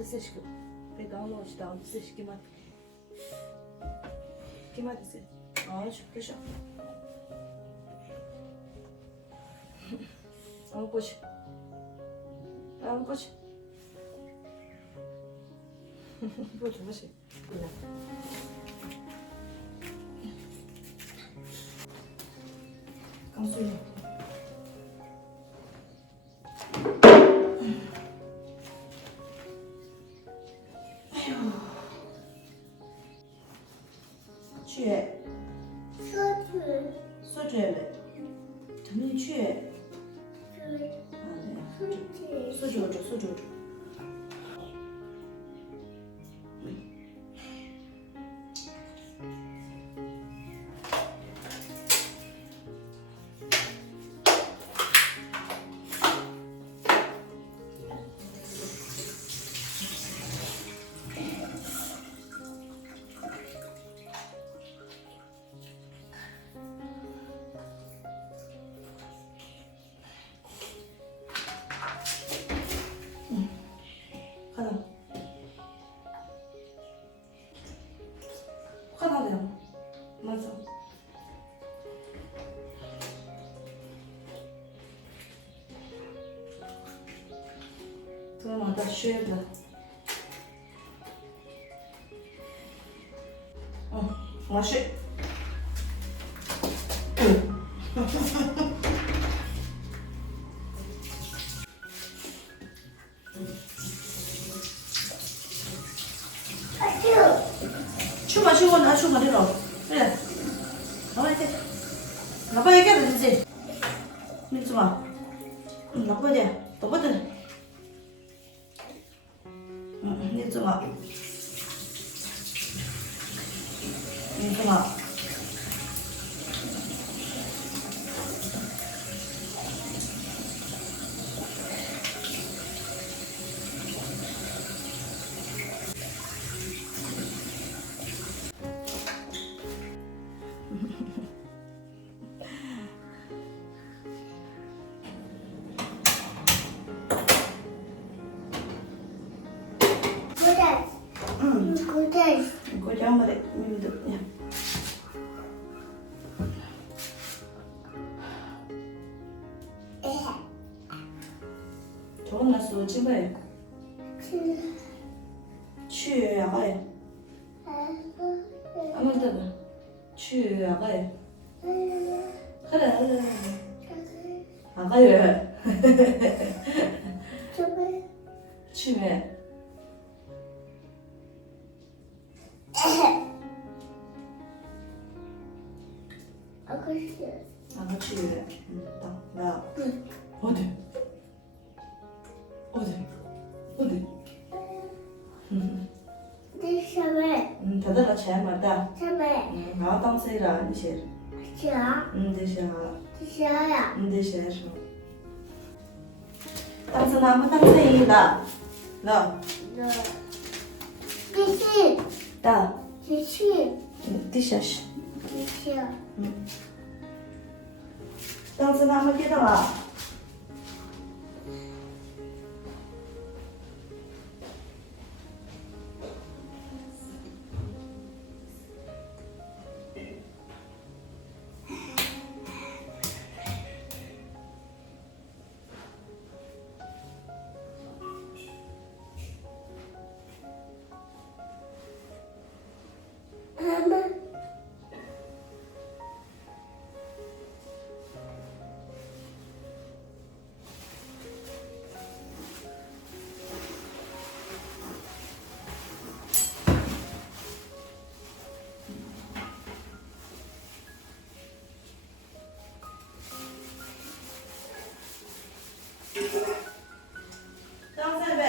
desse que pegar um lote da desse que mais desse. Acho que já. Vamos puxa. Vamos puxa. Puxa, você. Calma suja.去说去了，他们去，说九着。看到了，马上。昨天晚上睡了。我睡。去我拿书包里头，来，拿过来给他子，你做嘛？拿过来，多不得？你做嘛？你做嘛？Goyang balik, ini bentuknya. 저건 났어, 집에. 취야가에. 아무데나. 취야가에. 그래. 아가요. 취해. 아가씨. 나. 어디?这什么？他这个钱嘛的，什么？俺当谁了？你写？啥？这些，这啥呀？这些是。当时俺们当谁的？那。这是。的。这是。这些是。这是。当时俺们给的了。妈妈。当菜呗。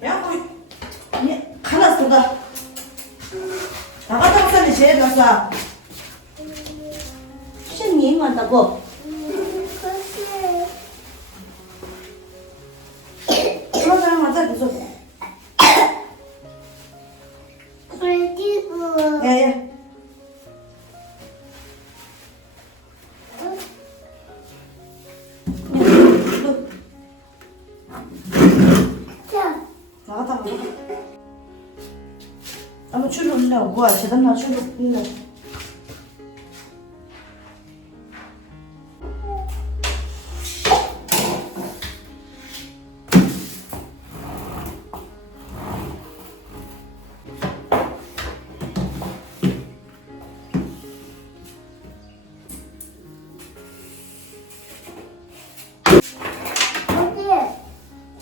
然后你看了这个，那个当菜的谁那是？是你们的不？老板我再不说。哎。 나가다. 아마 출로 올라오고 뭐 제대로 나 출로 올라.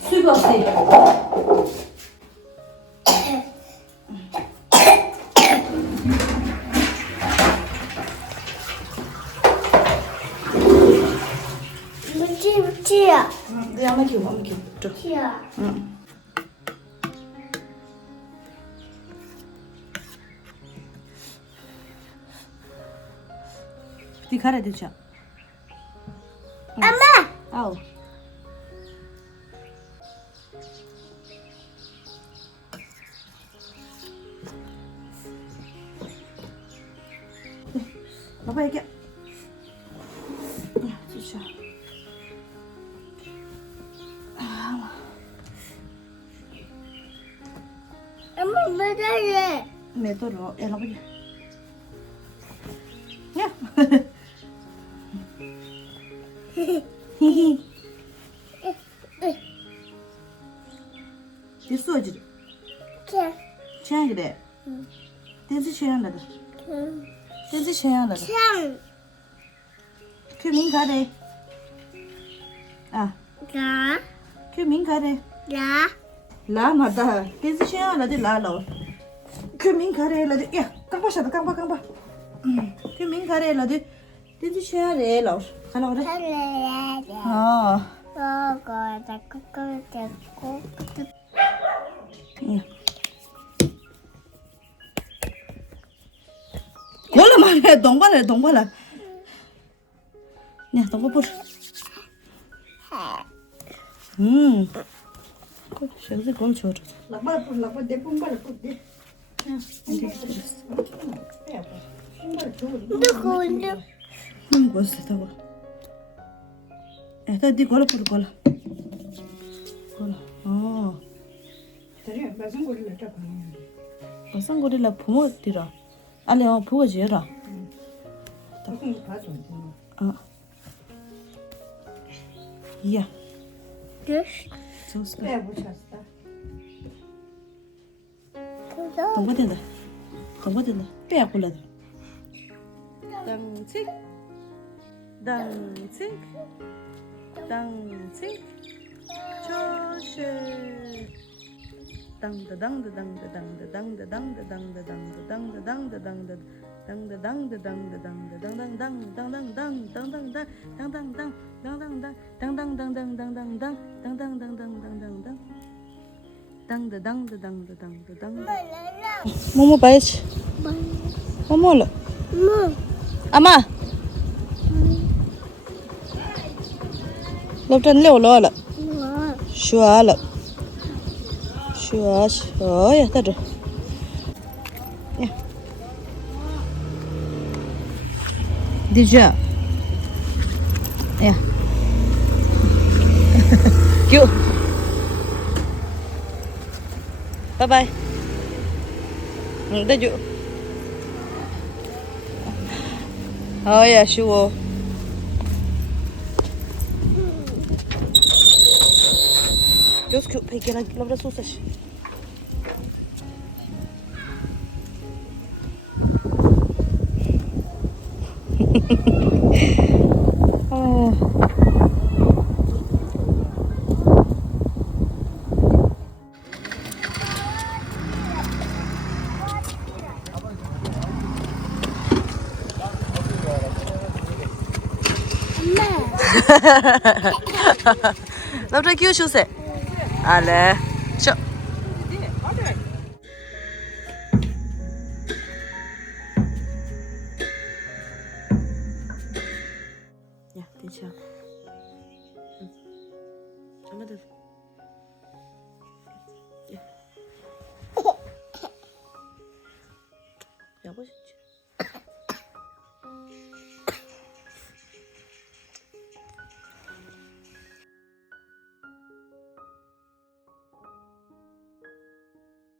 수입 없지. 무지야. 내 한번 키워, 한번 키워. 줘. 치야. 응. 네 가래 되죠? 엄마. 아우. 봐봐 이게. 진짜. 엄마 왜 저래? 매도로 열어보자. 야. 히히. 됐어지. 치. 취향이래. 응. 됐지 취향이다. 응. 됐지 취향이다. 참. 큐민 가래. 아, 나. 큐민 가래. 나. 라 맞다. 됐지 취향이다. 라로. 큐민 가래 라디. 야, 깡바샤다 깡바. 큐민 가래 라디. 됐지 취향이래 라. 가라 그래. 살래야 돼. 먹어다 코코넛 잡고. 응. 골라 말해. 동발해. 야, 동발 보자. ሸግዜ ጎል ቾር ጎስ ተው እታ ዲ ጎል ፑር ጎል በሰን ጎል ላ 푸모 ዲራ አለ ያ 푸고 지라 야 소스 동거된다 빼야 골라도 당직 조시 뭐뭐 봐야지. 뭐뭐래? 아마. 럽전 6了 学了 学呀在这呀地址呀哟拜拜再见哎呀是我Gözüküyor pek gelen kilometre sosaş. Lavra kêu chú sẽ à lẽ chợ ya đi chợ chấm được ya ya bố